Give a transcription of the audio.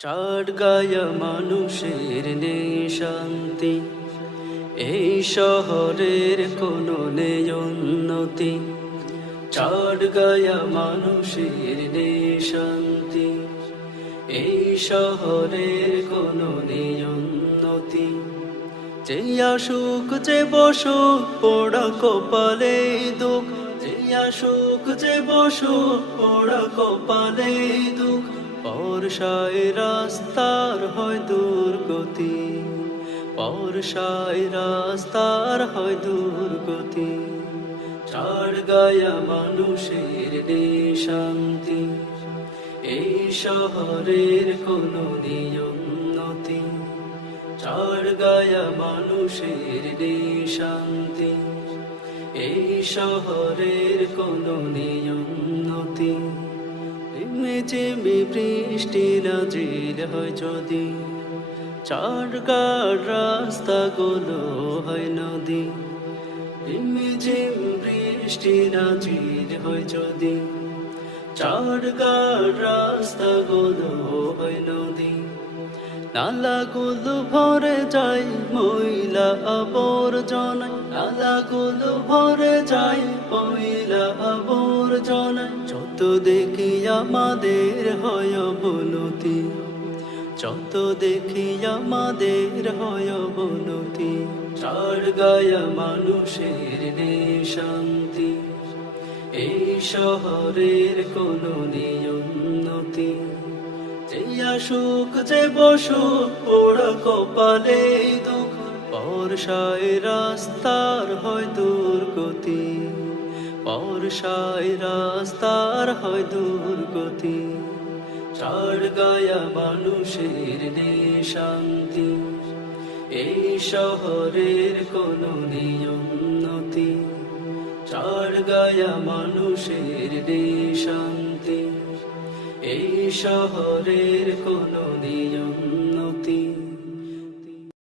চার গায়া মানুষের নেই শান্তি, এই শহরের কোনো নেই উন্নতি। চার গায়া মানুষের নেই শান্তি, এই শহরের কোনো নেই উন্নতি। যে আসুক যে বসুক পোড়া কপালে দুঃখ, যে আসুক যে বসুক পোড়া কপালে দুঃখ। বর্ষায় রাস্তার হয় দুর্গতি, বর্ষায় রাস্তার হয় দুর্গতি। চার গায়া মানুষের নেই শান্তি, এই শহরের কোনো নেই উন্নতি। চার গায়া মানুষের নেই শান্তি, এই শহরের কোনো নেই উন্নতি। ঝিমি বৃষ্টি নাজির হয় যদি, চার গার রাস্তাগুলো হয় নদী। ঝিম বৃষ্টি নাজির হয় যদি, চার গার রাস্তাগুলো হয় নদী। নালাগুলো ভরে যায় ময়লা আবর্জনায়, নালাগুলো ভরে যায় ময়লা আবর্জনায়। যত দেখি আমাদের হয় অবনতি, যত দেখি আমাদের হয় অবনতি। চার গায়া মানুষের নেই শান্তি, এই শহরের কোনো নেই উন্নতি। যে আসুক যে বসুক পোড়া কপালে দুঃখ, বর্ষায় রাস্তার হয় দুর্গতি, বর্ষায় রাস্তার হয় দুর্গতি। চার গায়া মানুষের নেই শান্তি, এই শহরের কোনো নেই উন্নতি। চার গায়া মানুষের নেই শান্তি, এই শহরের কোনো নিয়ম